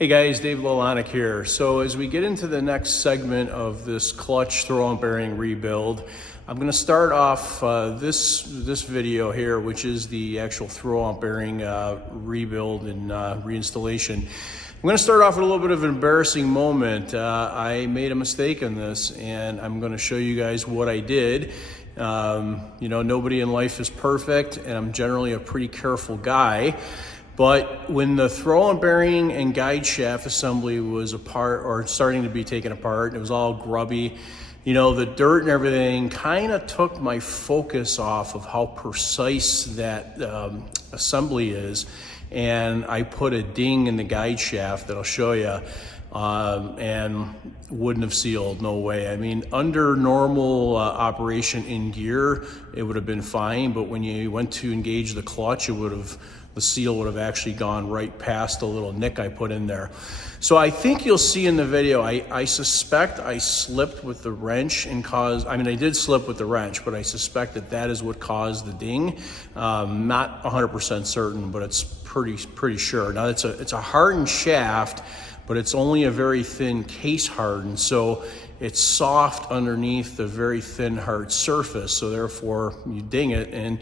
Hey guys, Dave Lolonic here. So as we get into the next segment of this clutch throwout bearing rebuild, I'm going to start off this video here, which is the actual throwout bearing rebuild and reinstallation. I'm going to start off with a little bit of an embarrassing moment. I made a mistake in this, and I'm going to show you guys what I did. You know, nobody in life is perfect, and I'm generally a pretty careful guy. But when the throwout bearing and guide shaft assembly was apart or starting to be taken apart, and it was all grubby, you know, the dirt and everything kind of took my focus off of how precise that assembly is. And I put a ding in the guide shaft that I'll show you, and wouldn't have sealed, no way. I mean, under normal operation in gear, it would have been fine, but when you went to engage the clutch, the seal would have actually gone right past the little nick I put in there. So I think you'll see in the video, I suspect I slipped with the wrench and I did slip with the wrench, but I suspect that is what caused the ding. Not 100% certain, but it's pretty sure. Now it's a hardened shaft, but it's only a very thin case hardened, so it's soft underneath the very thin hard surface, so therefore you ding it and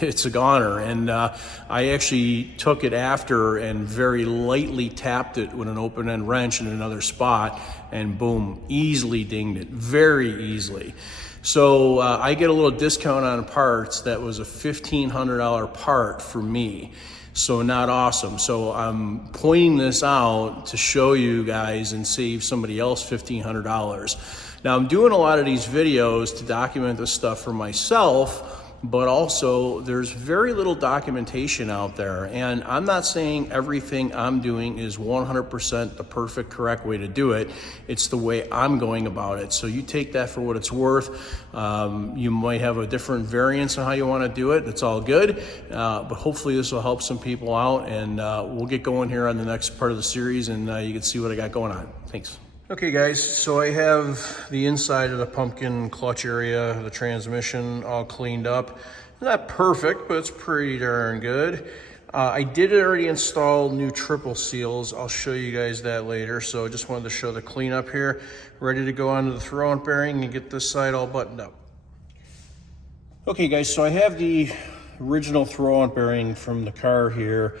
it's a goner. And I actually took it after and very lightly tapped it with an open-end wrench in another spot, and boom, easily dinged it, very easily. So I get a little discount on parts. That was a $1,500 part for me. So not awesome. So I'm pointing this out to show you guys and save somebody else $1,500. Now I'm doing a lot of these videos to document this stuff for myself, but also there's very little documentation out there. And I'm not saying everything I'm doing is 100% the perfect, correct way to do it. It's the way I'm going about it. So you take that for what it's worth. You might have a different variance on how you want to do it. It's all good. But hopefully this will help some people out, and we'll get going here on the next part of the series, and you can see what I got going on. Thanks. Okay guys, so I have the inside of the pumpkin clutch area, the transmission all cleaned up. Not perfect, but it's pretty darn good. I did already install new triple seals. I'll show you guys that later. So I just wanted to show the cleanup here. Ready to go onto the throwout bearing and get this side all buttoned up. Okay guys, so I have the original throwout bearing from the car here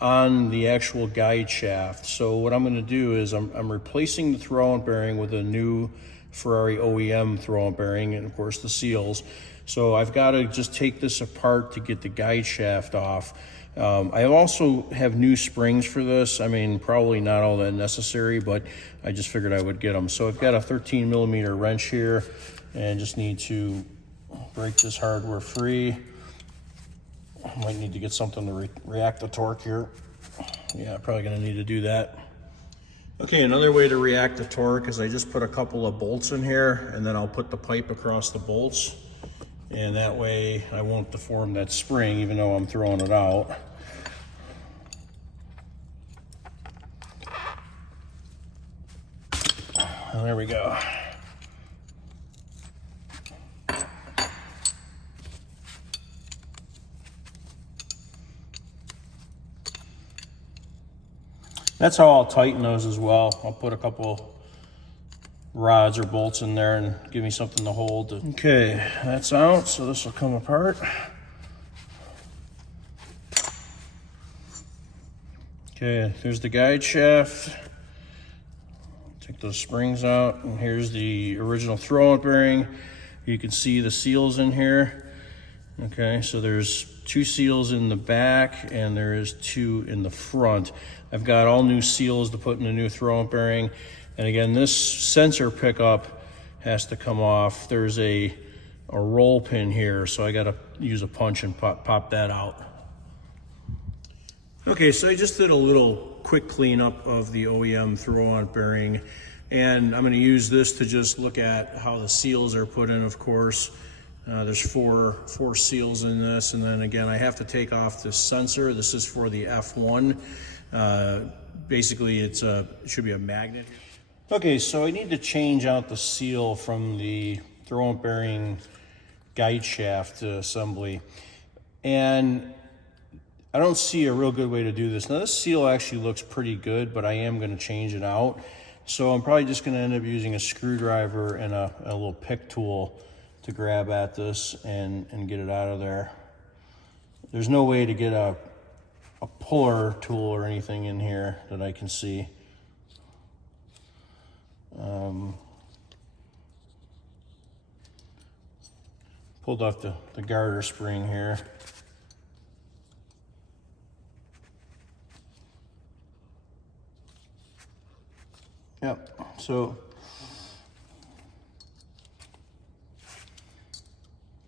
on the actual guide shaft. So what I'm going to do is I'm replacing the throwout bearing with a new Ferrari OEM throwout bearing, and of course the seals. So I've got to just take this apart to get the guide shaft off. I also have new springs for this. I mean, probably not all that necessary, but I just figured I would get them. So I've got a 13mm wrench here, and just need to break this hardware free. Might need to get something to react the torque here. Yeah, probably gonna need to do that. Okay, another way to react the torque is I just put a couple of bolts in here, and then I'll put the pipe across the bolts, and that way I won't deform that spring even though I'm throwing it out. And there we go. That's how I'll tighten those as well. I'll put a couple rods or bolts in there and give me something to hold. Okay, that's out, so this will come apart. Okay, there's the guide shaft. Take those springs out, and here's the original throwout bearing. You can see the seals in here. Okay, so there's 2 seals in the back and there is 2 in the front. I've got all new seals to put in the new throwout bearing. And again, this sensor pickup has to come off. There's a roll pin here, so I gotta use a punch and pop that out. Okay, so I just did a little quick cleanup of the OEM throwout bearing, and I'm gonna use this to just look at how the seals are put in, of course. There's four seals in this, and then again I have to take off this sensor. This is for the F1. Basically it should be a magnet. Okay, so I need to change out the seal from the throwout bearing guide shaft assembly, and I don't see a real good way to do this. Now this seal actually looks pretty good, but I am gonna change it out. So I'm probably just gonna end up using a screwdriver and a little pick tool to grab at this and get it out of there. There's no way to get a puller tool or anything in here that I can see. Pulled off the garter spring here. Yep, so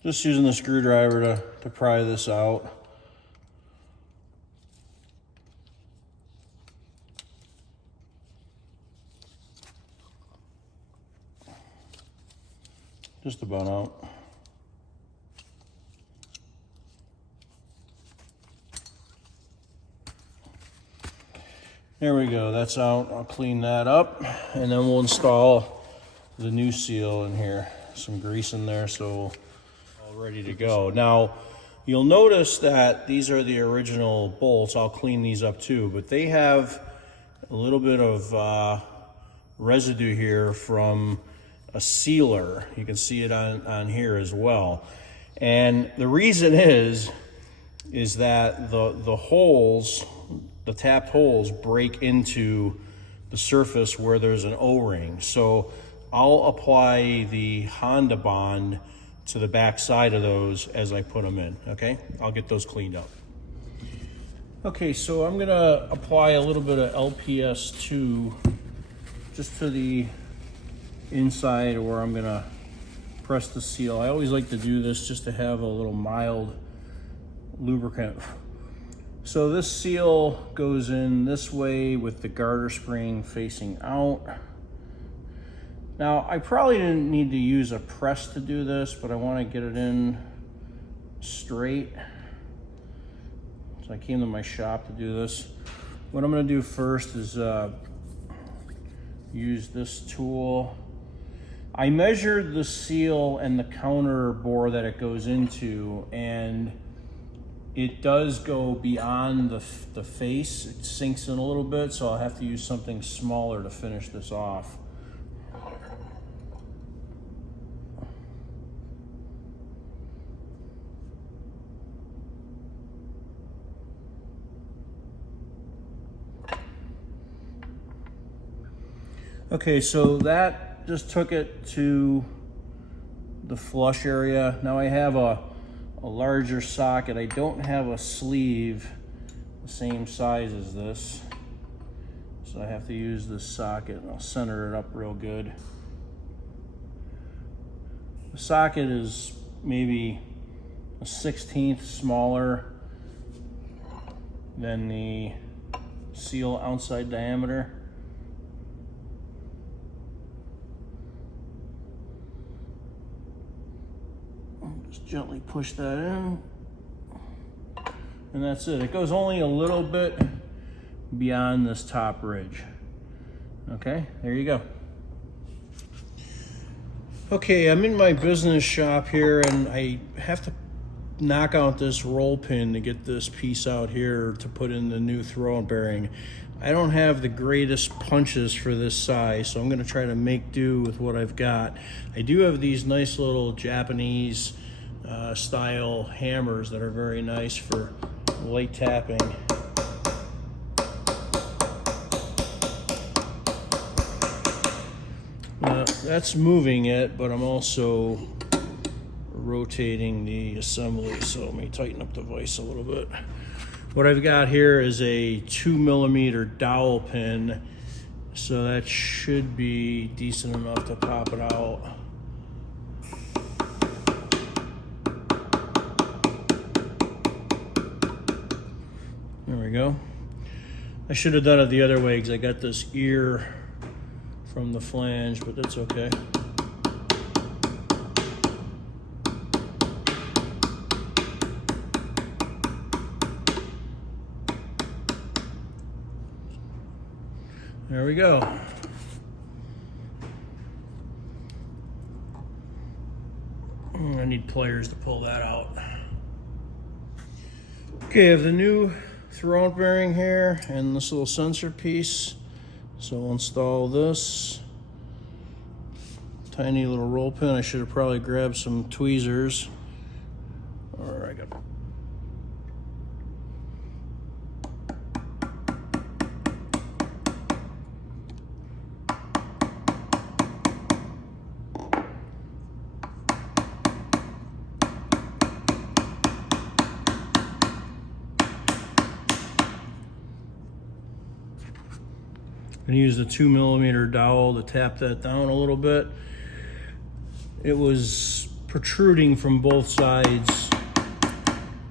just using the screwdriver to pry this out. Just about out. There we go, that's out. I'll clean that up and then we'll install the new seal in here. Some grease in there, so all ready to go. Now, you'll notice that these are the original bolts. I'll clean these up too, but they have a little bit of residue here from a sealer. You can see it on here as well. And the reason is that the holes, the tapped holes, break into the surface where there's an O-ring. So I'll apply the Honda Bond to the back side of those as I put them in, okay? I'll get those cleaned up. Okay, so I'm gonna apply a little bit of LPS2 just to the inside where I'm gonna press the seal. I always like to do this just to have a little mild lubricant. So this seal goes in this way with the garter spring facing out. Now, I probably didn't need to use a press to do this, but I want to get it in straight. So I came to my shop to do this. What I'm going to do first is use this tool. I measured the seal and the counter bore that it goes into, and it does go beyond the face. It sinks in a little bit, so I'll have to use something smaller to finish this off. Okay, so that just took it to the flush area. Now I have a larger socket. I don't have a sleeve the same size as this, so I have to use this socket. I'll center it up real good. The socket is maybe a 1/16 smaller than the seal outside diameter. Just gently push that in, and that's it. It goes only a little bit beyond this top ridge. Okay, there you go. Okay, I'm in my business shop here, and I have to knock out this roll pin to get this piece out here to put in the new Throwout bearing. I don't have the greatest punches for this size, so I'm going to try to make do with what I've got. I do have these nice little Japanese style hammers that are very nice for light tapping. That's moving it, but I'm also rotating the assembly, so let me tighten up the vise a little bit. What I've got here is a 2mm dowel pin, so that should be decent enough to pop it out. There we go. I should have done it the other way because I got this ear from the flange, but that's okay. There we go. I need pliers to pull that out. Okay, I have the new Throwout bearing here and this little sensor piece. So we'll install this. Tiny little roll pin. I should have probably grabbed some tweezers. Or I got. I'm gonna use the 2mm dowel to tap that down a little bit. It was protruding from both sides,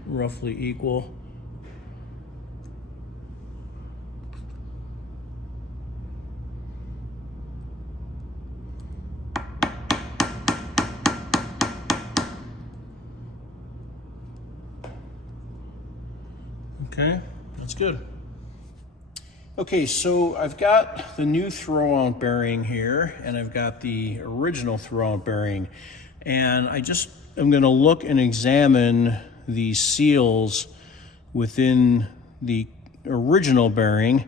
roughly equal. Okay, that's good. Okay, so I've got the new Throwout bearing here, and I've got the original Throwout bearing, and I just am going to look and examine the seals within the original bearing.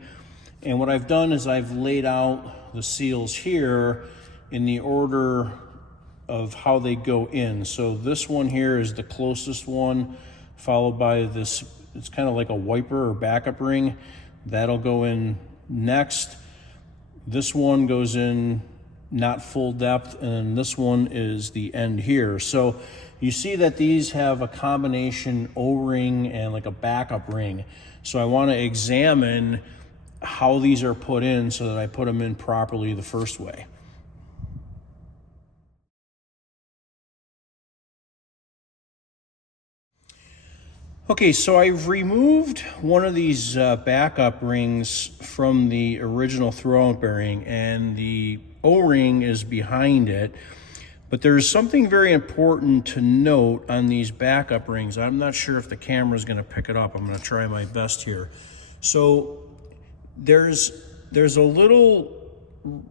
And what I've done is I've laid out the seals here in the order of how they go in. So this one here is the closest one, followed by this, it's kind of like a wiper or backup ring. That'll go in next. This one goes in not full depth, and this one is the end here. So you see that these have a combination O-ring and like a backup ring. So I want to examine how these are put in so that I put them in properly the first way. Okay, so I've removed one of these backup rings from the original Throwout bearing, and the O-ring is behind it. But there's something very important to note on these backup rings. I'm not sure if the camera is going to pick it up. I'm going to try my best here. So there's a little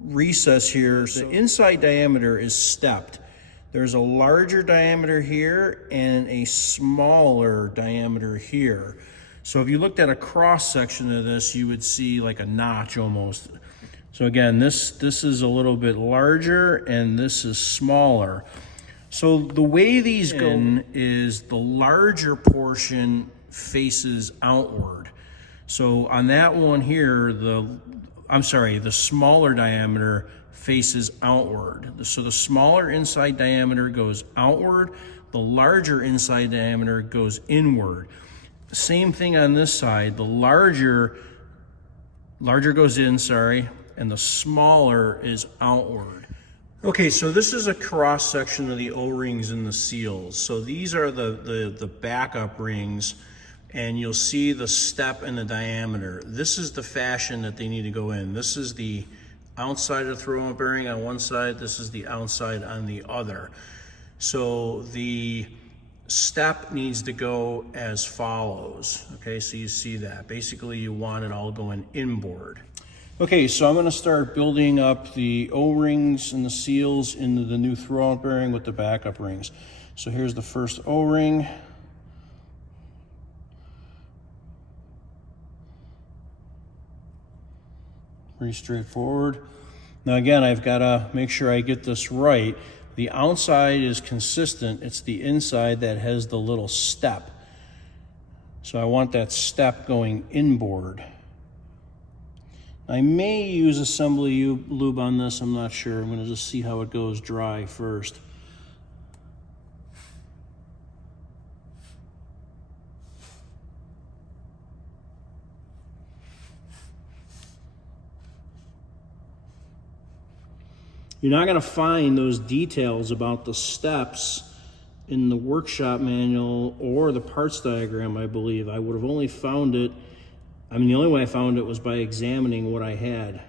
recess here. The inside diameter is stepped. There's a larger diameter here and a smaller diameter here. So if you looked at a cross section of this, you would see like a notch almost. So again, this is a little bit larger and this is smaller. So the way these go in is the larger portion faces outward. So on that one here, the smaller diameter faces outward. So the smaller inside diameter goes outward, the larger inside diameter goes inward. Same thing on this side, the larger goes in, and the smaller is outward. Okay, so this is a cross section of the O-rings and the seals. So these are the backup rings, and you'll see the step and the diameter. This is the fashion that they need to go in. This is the outside of the Throwout bearing on one side, this is the outside on the other. So the step needs to go as follows. Okay, so you see that. Basically, you want it all going inboard. Okay, so I'm going to start building up the O-rings and the seals into the new Throwout bearing with the backup rings. So here's the first O-ring. Pretty straightforward. Now again, I've got to make sure I get this right. The outside is consistent. It's the inside that has the little step. So I want that step going inboard. I may use assembly lube on this. I'm not sure. I'm going to just see how it goes dry first. You're not going to find those details about the steps in the workshop manual or the parts diagram, I believe. I would have only found it, the only way I found it was by examining what I had.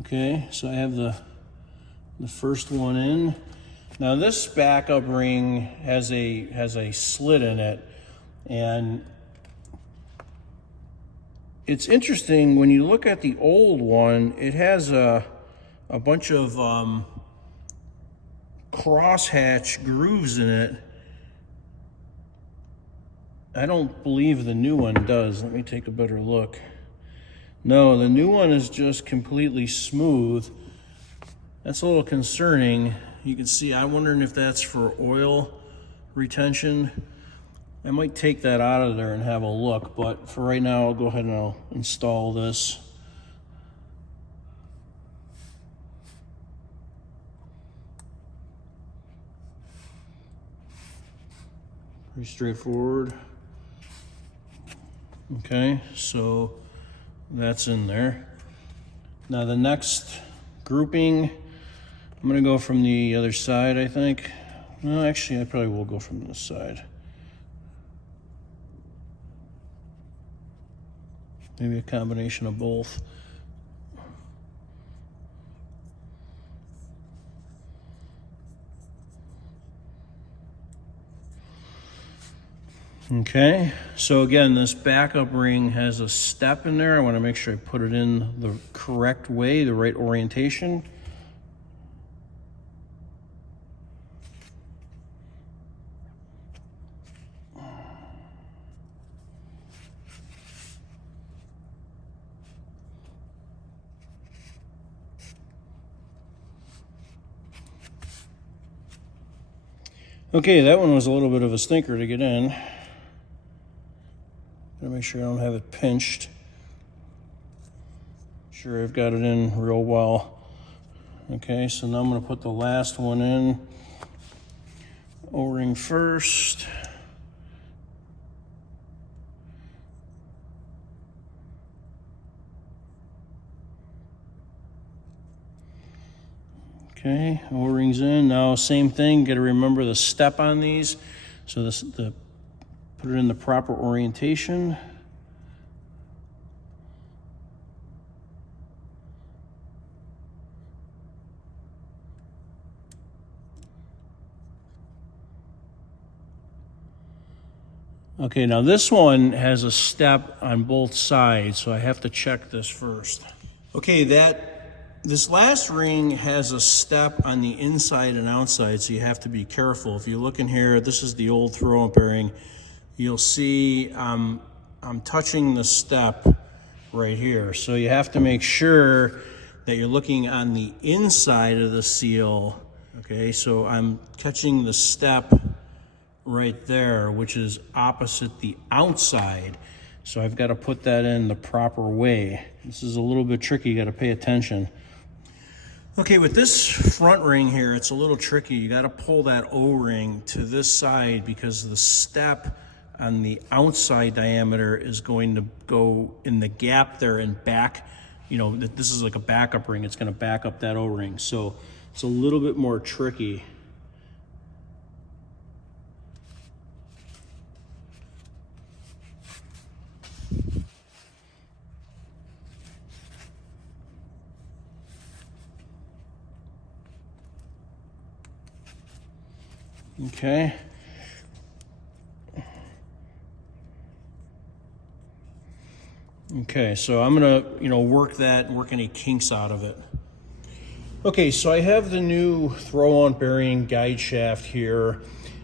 Okay, so I have the first one in. Now this backup ring has a slit in it, and it's interesting when you look at the old one, it has a bunch of crosshatch grooves in it. I don't believe the new one does. Let me take a better look. No, the new one is just completely smooth. That's a little concerning. You can see, I'm wondering if that's for oil retention. I might take that out of there and have a look, but for right now, I'll go ahead and I'll install this. Pretty straightforward. Okay, so that's in there. Now the next grouping, I'm gonna go from the other side, I think. No, actually, I probably will go from this side. Maybe a combination of both. Okay, so again, this backup ring has a step in there. I want to make sure I put it in the correct way, the right orientation. Okay, that one was a little bit of a stinker to get in. Gotta make sure I don't have it pinched. Sure, I've got it in real well. Okay, so now I'm gonna put the last one in. O-ring first. Okay, O-rings in. Now, same thing, got to remember the step on these. So put it in the proper orientation. Okay, now this one has a step on both sides, so I have to check this first. Okay, this last ring has a step on the inside and outside, so you have to be careful. If you look in here, this is the old Throwout bearing. You'll see I'm touching the step right here. So you have to make sure that you're looking on the inside of the seal. Okay, so I'm catching the step right there, which is opposite the outside. So I've got to put that in the proper way. This is a little bit tricky, you got to pay attention. Okay, with this front ring here, it's a little tricky. You got to pull that O-ring to this side because the step on the outside diameter is going to go in the gap there and back. You know, this is like a backup ring. It's going to back up that O-ring. So it's a little bit more tricky. Okay. Okay, so I'm gonna, work any kinks out of it. Okay, so I have the new Throwout bearing guide shaft here,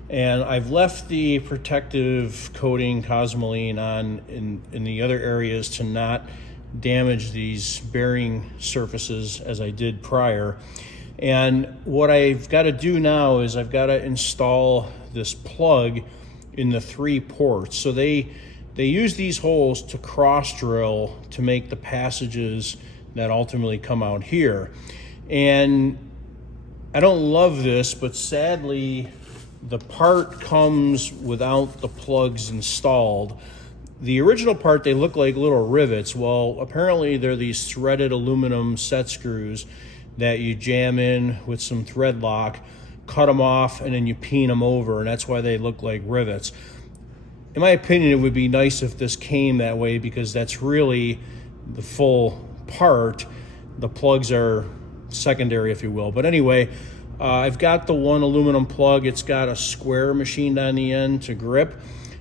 and I've left the protective coating Cosmoline on in the other areas to not damage these bearing surfaces as I did prior. And what I've got to do now is I've got to install this plug in the 3 ports. So they use these holes to cross drill to make the passages that ultimately come out here. And I don't love this, but sadly the part comes without the plugs installed. The original part, they look like little rivets. Well, apparently they're these threaded aluminum set screws that you jam in with some thread lock, cut them off, and then you peen them over, and that's why they look like rivets. In my opinion, it would be nice if this came that way because that's really the full part. The plugs are secondary, if you will. But anyway, I've got the one aluminum plug. It's got a square machined on the end to grip.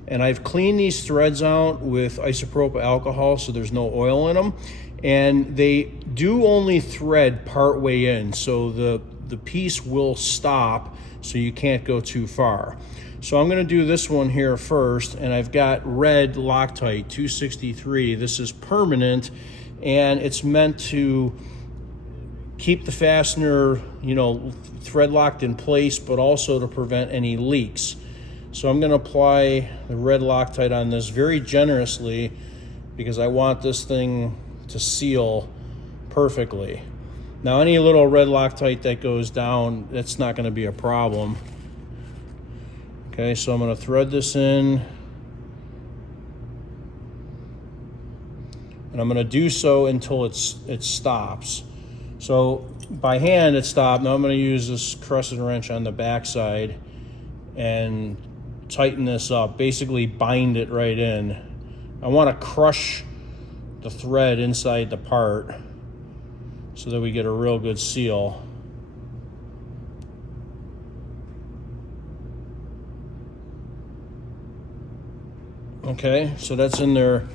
And I've cleaned these threads out with isopropyl alcohol so there's no oil in them. And they do only thread part way in, so the piece will stop so you can't go too far. So I'm gonna do this one here first, and I've got red Loctite 263. This is permanent, and it's meant to keep the fastener, you know, thread locked in place, but also to prevent any leaks. So I'm gonna apply the red Loctite on this very generously because I want this thing to seal perfectly. Now any little red Loctite that goes down, that's not gonna be a problem. Okay, so I'm gonna thread this in. And I'm gonna do so until it stops. So by hand it stopped. Now I'm gonna use this crescent wrench on the back side and tighten this up, basically bind it right in. I wanna crush the thread inside the part so that we get a real good seal. Okay, so that's in there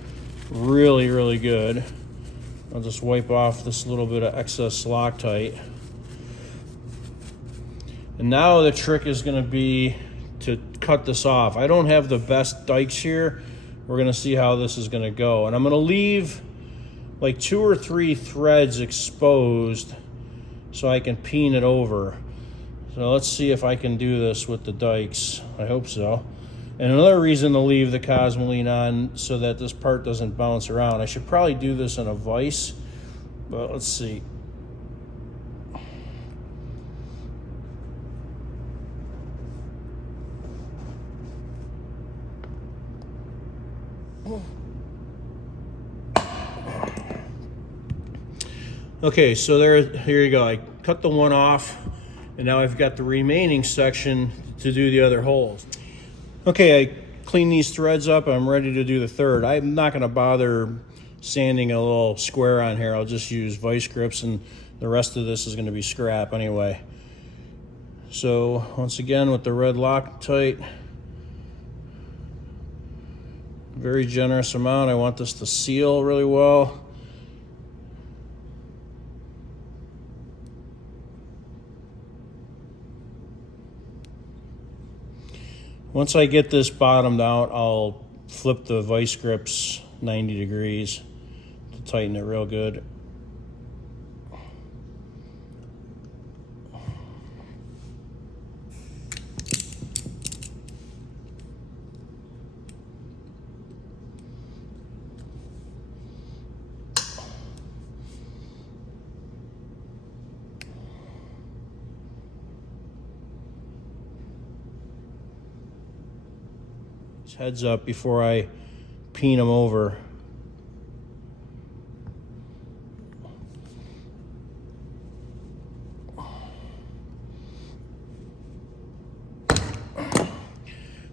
really, really good. I'll just wipe off this little bit of excess Loctite. And now the trick is gonna be to cut this off. I don't have the best dikes here. We're gonna see how this is gonna go. And I'm gonna leave like 2 or 3 threads exposed so I can peen it over. So let's see if I can do this with the dikes. I hope so. And another reason to leave the Cosmoline on so that this part doesn't bounce around. I should probably do this in a vise, but let's see. Okay, so here you go. I cut the one off, and now I've got the remaining section to do the other holes. Okay, I cleaned these threads up. I'm ready to do the third. I'm not going to bother sanding a little square on here. I'll just use vice grips, and the rest of this is going to be scrap anyway. So once again with the red Loctite, very generous amount. I want this to seal really well. Once I get this bottomed out, I'll flip the vice grips 90 degrees to tighten it real good. Heads up before I peen them over.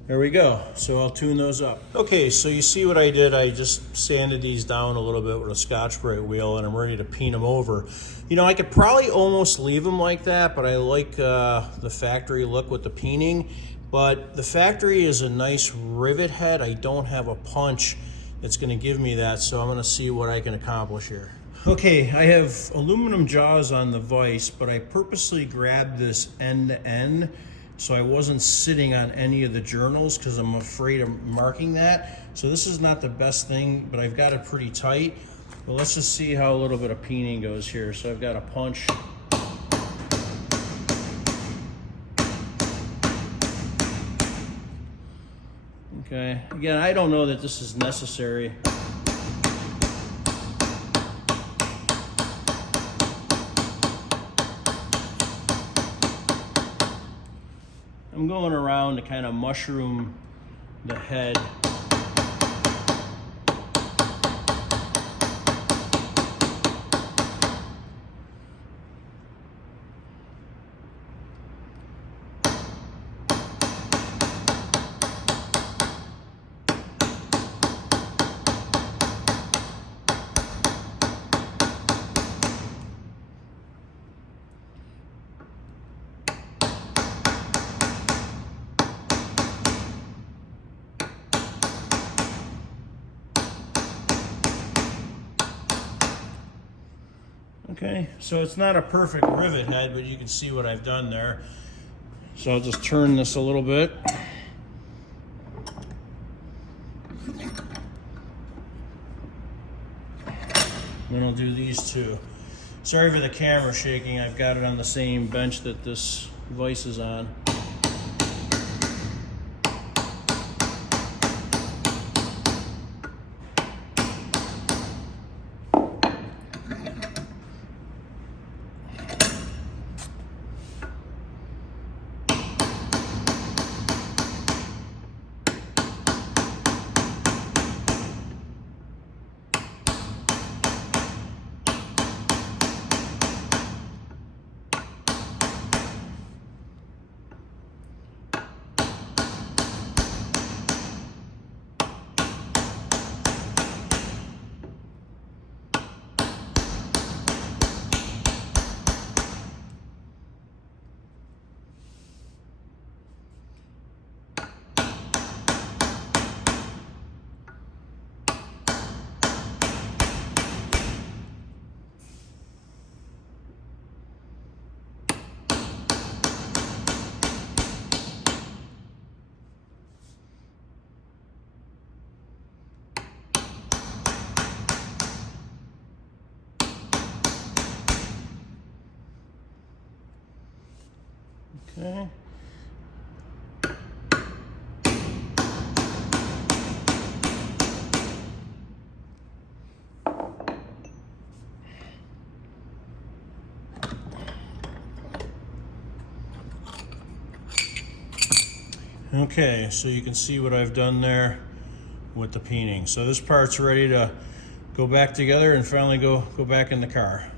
There we go. So I'll tune those up. Okay, so you see what I did. I just sanded these down a little bit with a Scotch-Brite wheel, and I'm ready to peen them over. You know, I could probably almost leave them like that, but I like the factory look with the peening. But the factory is a nice rivet head. I don't have a punch that's going to give me that, so I'm going to see what I can accomplish here. Okay, I have aluminum jaws on the vise, but I purposely grabbed this end to end so I wasn't sitting on any of the journals because I'm afraid of marking that. So this is not the best thing, but I've got it pretty tight. But let's just see how a little bit of peening goes here. So I've got a punch. Okay, again, I don't know that this is necessary. I'm going around to kind of mushroom the head. Okay, so it's not a perfect rivet head, but you can see what I've done there. So I'll just turn this a little bit. Then I'll do these two. Sorry for the camera shaking. I've got it on the same bench that this vise is on. Okay. Okay, so you can see what I've done there with the peening. So this part's ready to go back together and finally go back in the car.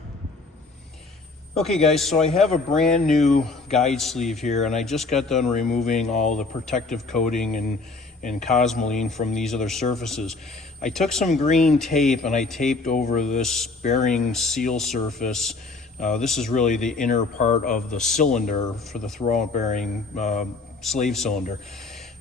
Okay guys, so I have a brand new guide sleeve here, and I just got done removing all the protective coating and cosmoline from these other surfaces. I took some green tape and I taped over this bearing seal surface. This is really the inner part of the cylinder for the throwout bearing slave cylinder.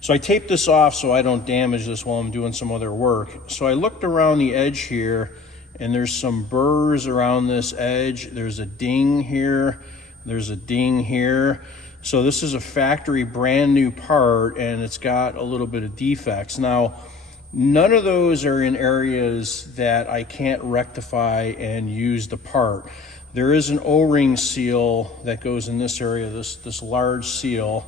So I taped this off so I don't damage this while I'm doing some other work. So I looked around the edge here, and there's some burrs around this edge. There's a ding here, there's a ding here. So this is a factory brand new part, and it's got a little bit of defects. Now, none of those are in areas that I can't rectify and use the part. There is an O-ring seal that goes in this area, this large seal.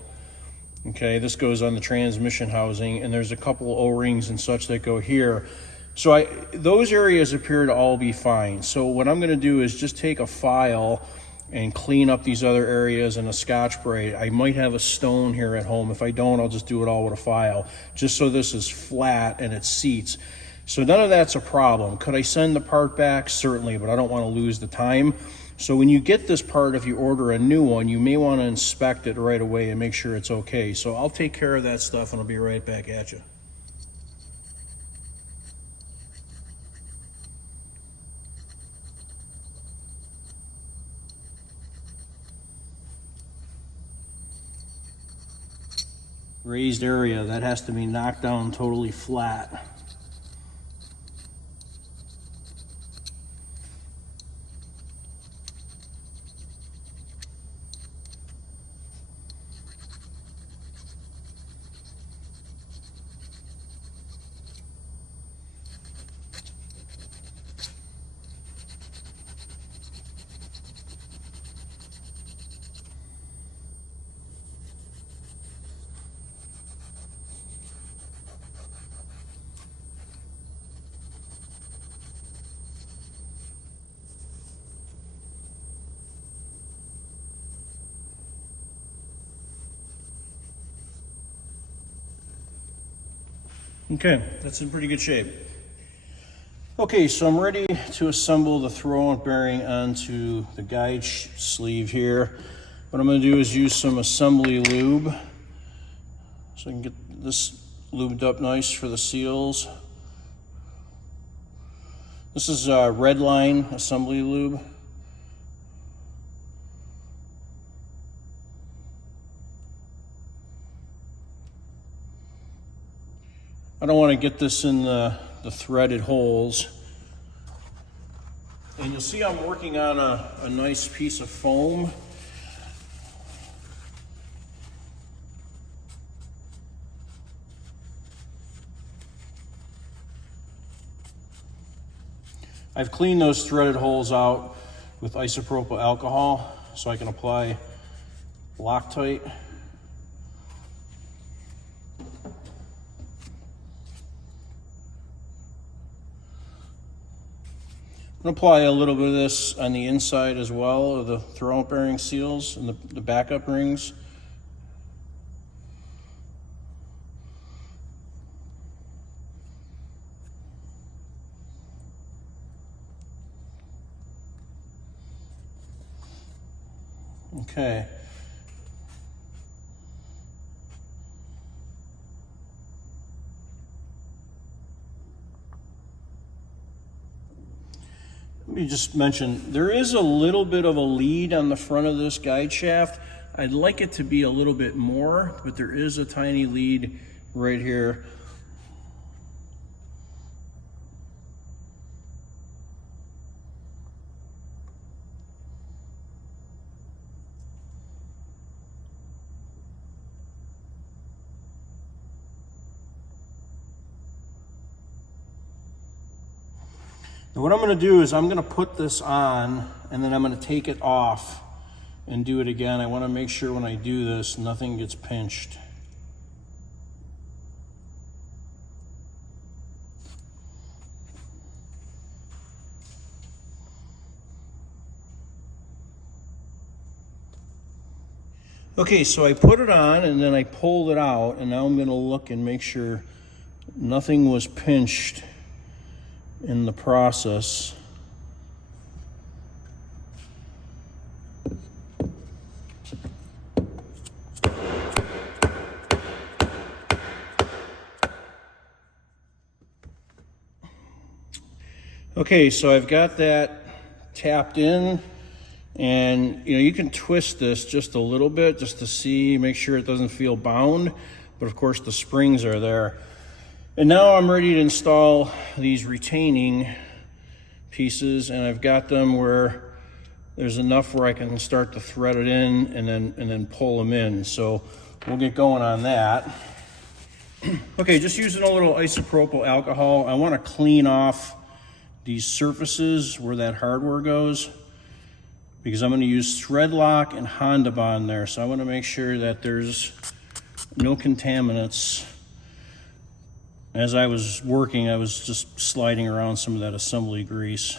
Okay, this goes on the transmission housing, and there's a couple O-rings and such that go here. So those areas appear to all be fine. So what I'm going to do is just take a file and clean up these other areas in a Scotch-Brite. I might have a stone here at home. If I don't, I'll just do it all with a file, just so this is flat and it seats. So none of that's a problem. Could I send the part back? Certainly, but I don't want to lose the time. So when you get this part, if you order a new one, you may want to inspect it right away and make sure it's okay. So I'll take care of that stuff and I'll be right back at you. Raised area, that has to be knocked down totally flat. Okay, that's in pretty good shape. Okay, so I'm ready to assemble the throwout bearing onto the guide sleeve here. What I'm going to do is use some assembly lube so I can get this lubed up nice for the seals. This is Red Line assembly lube. I don't want to get this in the threaded holes. And you'll see I'm working on a nice piece of foam. I've cleaned those threaded holes out with isopropyl alcohol so I can apply Loctite. I'm going to apply a little bit of this on the inside as well of the throwout bearing seals and the backup rings. Okay. Let me just mention, there is a little bit of a lead on the front of this guide shaft. I'd like it to be a little bit more, but there is a tiny lead right here. And what I'm going to do is I'm going to put this on and then I'm going to take it off and do it again. I want to make sure when I do this, nothing gets pinched. Okay, so I put it on and then I pulled it out, and now I'm going to look and make sure nothing was pinched in the process. Okay, so I've got that tapped in, and you can twist this just a little bit just to see, make sure it doesn't feel bound, but of course the springs are there. And now I'm ready to install these retaining pieces, and I've got them where there's enough where I can start to thread it in and then pull them in. So we'll get going on that. Okay, just using a little isopropyl alcohol. I want to clean off these surfaces where that hardware goes, because I'm going to use thread lock and Honda Bond there. So I want to make sure that there's no contaminants. As I was working, I was just sliding around some of that assembly grease.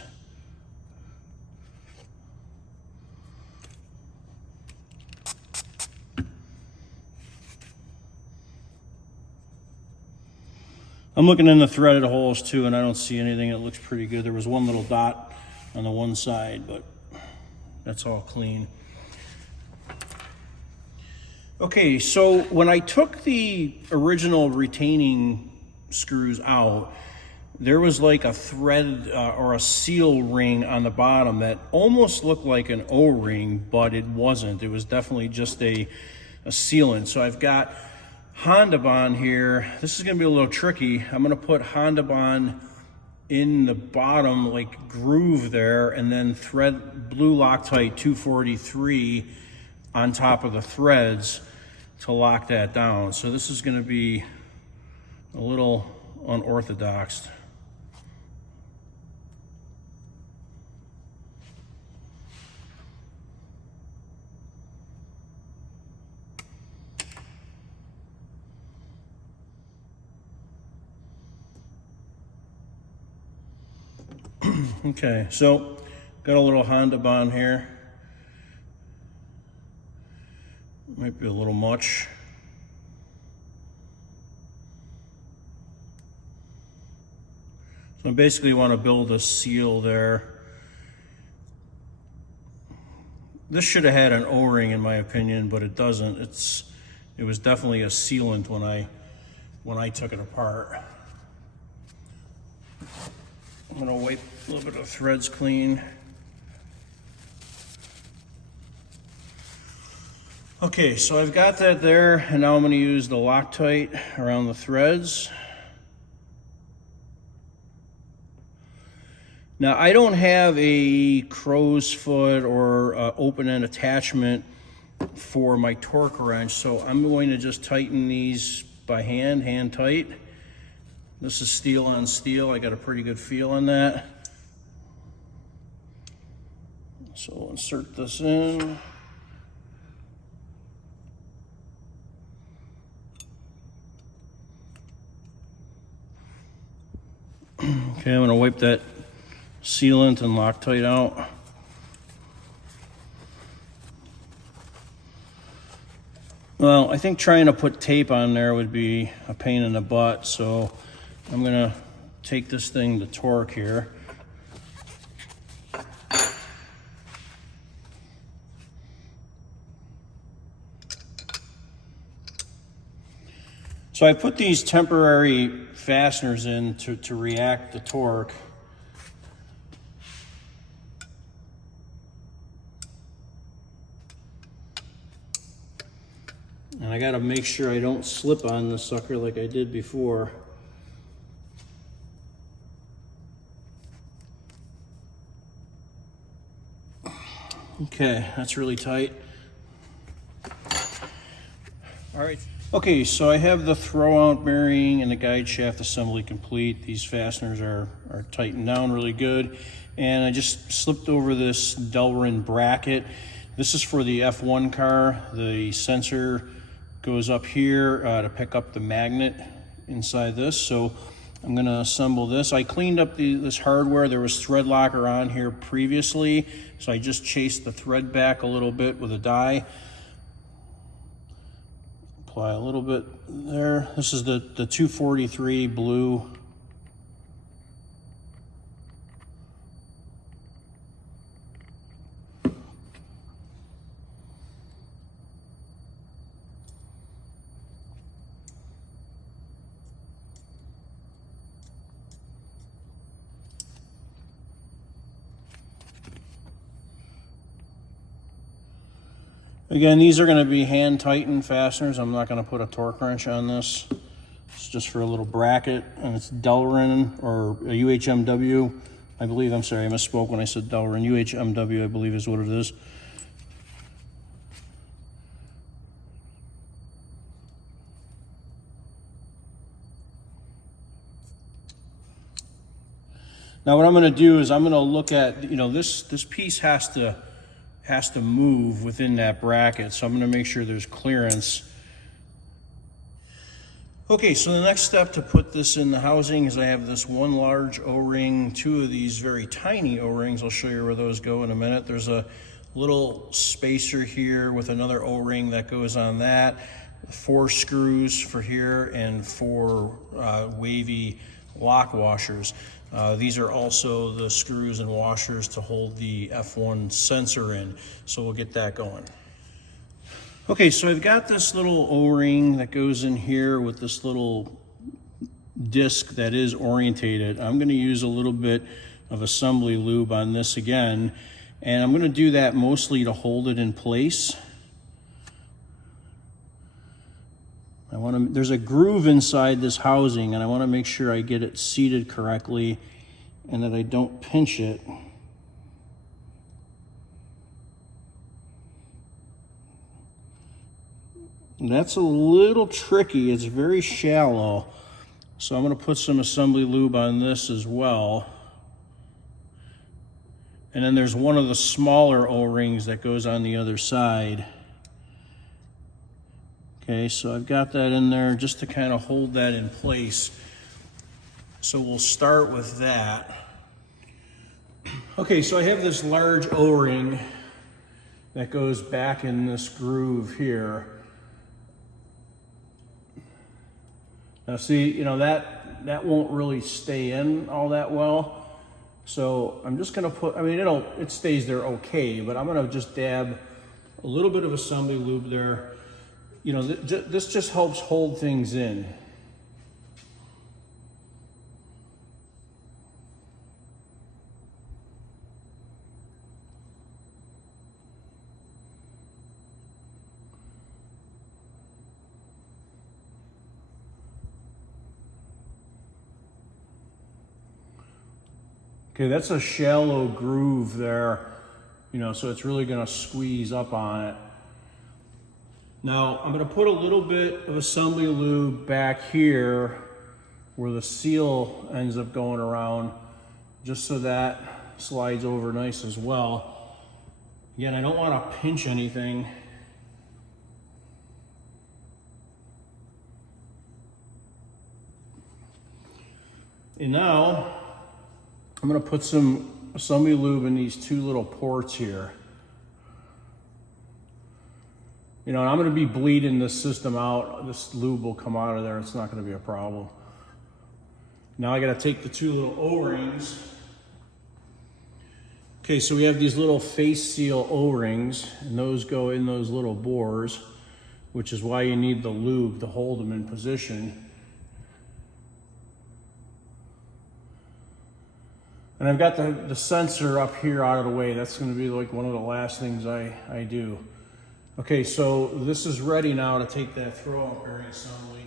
I'm looking in the threaded holes too, and I don't see anything. It looks pretty good. There was one little dot on the one side, but that's all clean. Okay, so when I took the original retaining screws out, there was like a thread or a seal ring on the bottom that almost looked like an O-ring, but it wasn't. It was definitely just a sealant. So I've got Honda Bond here. This is going to be a little tricky. I'm going to put Honda Bond in the bottom like groove there, and then thread blue Loctite 243 on top of the threads to lock that down. So this is going to be a little unorthodox. Okay, so got a little Honda Bond here. Might be a little much. So I basically want to build a seal there. This should have had an O-ring in my opinion, but it doesn't. It was definitely a sealant when I took it apart. I'm going to wipe a little bit of threads clean. Okay, so I've got that there, and now I'm going to use the Loctite around the threads. Now, I don't have a crow's foot or open-end attachment for my torque wrench, so I'm going to just tighten these by hand tight. This is steel on steel. I got a pretty good feel on that. So we'll insert this in. Okay, I'm going to wipe that sealant and Loctite out. Well, I think trying to put tape on there would be a pain in the butt, so I'm going to take this thing to torque here. So I put these temporary fasteners in to react the torque. And I got to make sure I don't slip on the sucker like I did before. Okay, that's really tight. All right. Okay, so I have the throwout bearing and the guide shaft assembly complete. These fasteners are tightened down really good. And I just slipped over this Delrin bracket. This is for the F1 car. The sensor goes up here to pick up the magnet inside this. So I'm gonna assemble this. I cleaned up this hardware. There was thread locker on here previously, so I just chased the thread back a little bit with a die. Apply a little bit there. This is the 243 blue. Again, these are going to be hand tightened fasteners. I'm not going to put a torque wrench on this. It's just for a little bracket, and it's Delrin or a UHMW, I believe. I'm sorry, I misspoke when I said Delrin. UHMW, I believe, is what it is. Now, what I'm going to do is I'm going to look at, this piece has to move within that bracket, so I'm going to make sure there's clearance. Okay, so the next step to put this in the housing is I have this one large O-ring, two of these very tiny O-rings. I'll show you where those go in a minute. There's a little spacer here with another O-ring that goes on that, 4 screws for here, and 4 wavy lock washers. These are also the screws and washers to hold the F1 sensor in, so we'll get that going. Okay, so I've got this little O-ring that goes in here with this little disc that is orientated. I'm going to use a little bit of assembly lube on this again, and I'm going to do that mostly to hold it in place. There's a groove inside this housing, and I want to make sure I get it seated correctly and that I don't pinch it. And that's a little tricky. It's very shallow. So I'm going to put some assembly lube on this as well. And then there's one of the smaller O-rings that goes on the other side. Okay, so I've got that in there just to kind of hold that in place. So we'll start with that. Okay, so I have this large O-ring that goes back in this groove here. Now see, that won't really stay in all that well. So I'm just gonna put, it stays there okay, but I'm gonna just dab a little bit of assembly lube there. This just helps hold things in. Okay, that's a shallow groove there, you know, so it's really gonna squeeze up on it. Now, I'm gonna put a little bit of assembly lube back here where the seal ends up going around, just so that slides over nice as well. Again, I don't wanna pinch anything. And now, I'm gonna put some assembly lube in these two little ports here. You know, I'm gonna be bleeding this system out. This lube will come out of there. It's not gonna be a problem. Now I gotta take the two little O-rings. Okay, so we have these little face seal O-rings, and those go in those little bores, which is why you need the lube to hold them in position. And I've got the sensor up here out of the way. That's gonna be like one of the last things I do. Okay, so this is ready now to take that throwout bearing assembly.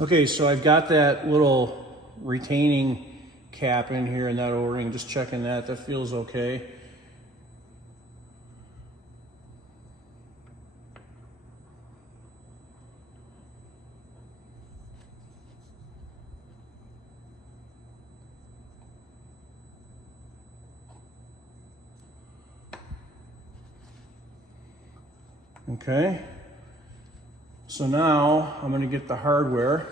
Okay, so I've got that little retaining cap in here and that O-ring, just checking that feels okay. Okay, so now I'm going to get the hardware.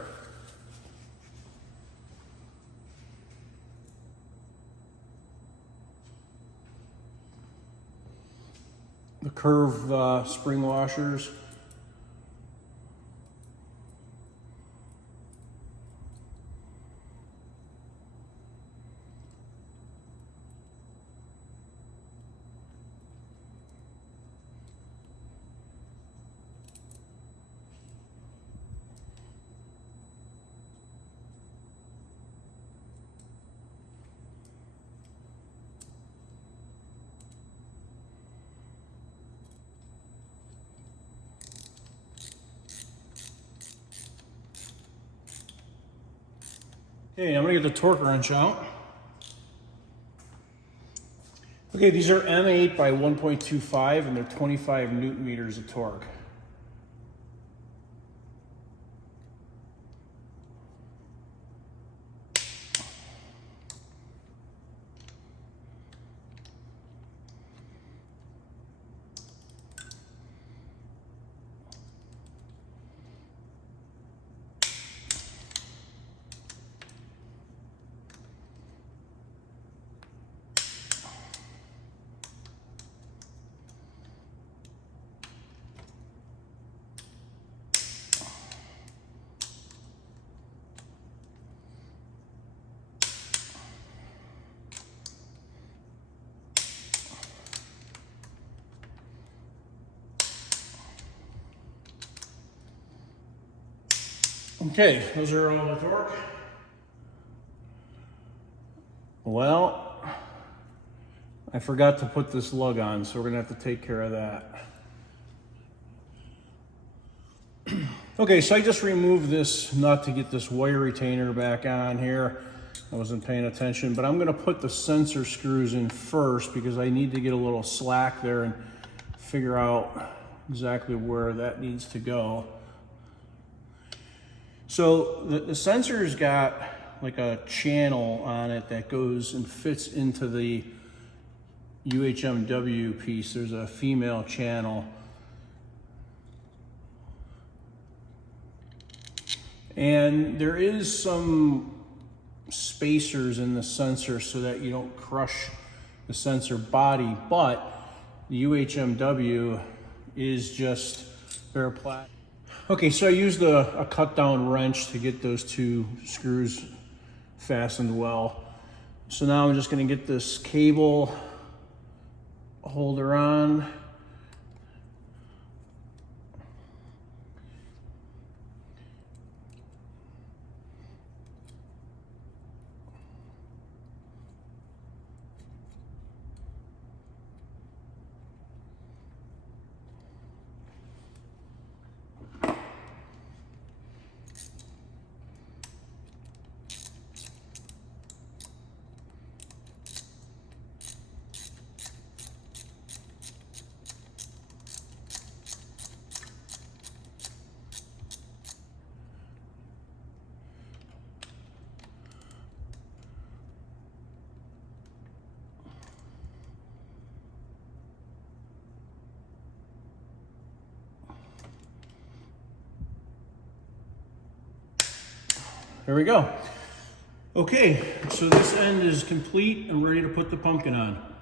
The curved spring washers. Okay, I'm gonna get the torque wrench out. Okay, these are M8 by 1.25 and they're 25 Newton meters of torque. Okay, those are all the torque. Well, I forgot to put this lug on, so we're gonna have to take care of that. Okay, so I just removed this nut to get this wire retainer back on here. I wasn't paying attention, but I'm gonna put the sensor screws in first because I need to get a little slack there and figure out exactly where that needs to go. So the sensor's got like a channel on it that goes and fits into the UHMW piece. There's a female channel. And there is some spacers in the sensor so that you don't crush the sensor body, but the UHMW is just bare plastic. Okay, so I used a cut down wrench to get those two screws fastened well. So now I'm just gonna get this cable holder on. There we go. Okay, so this end is complete. I'm ready to put the pumpkin on.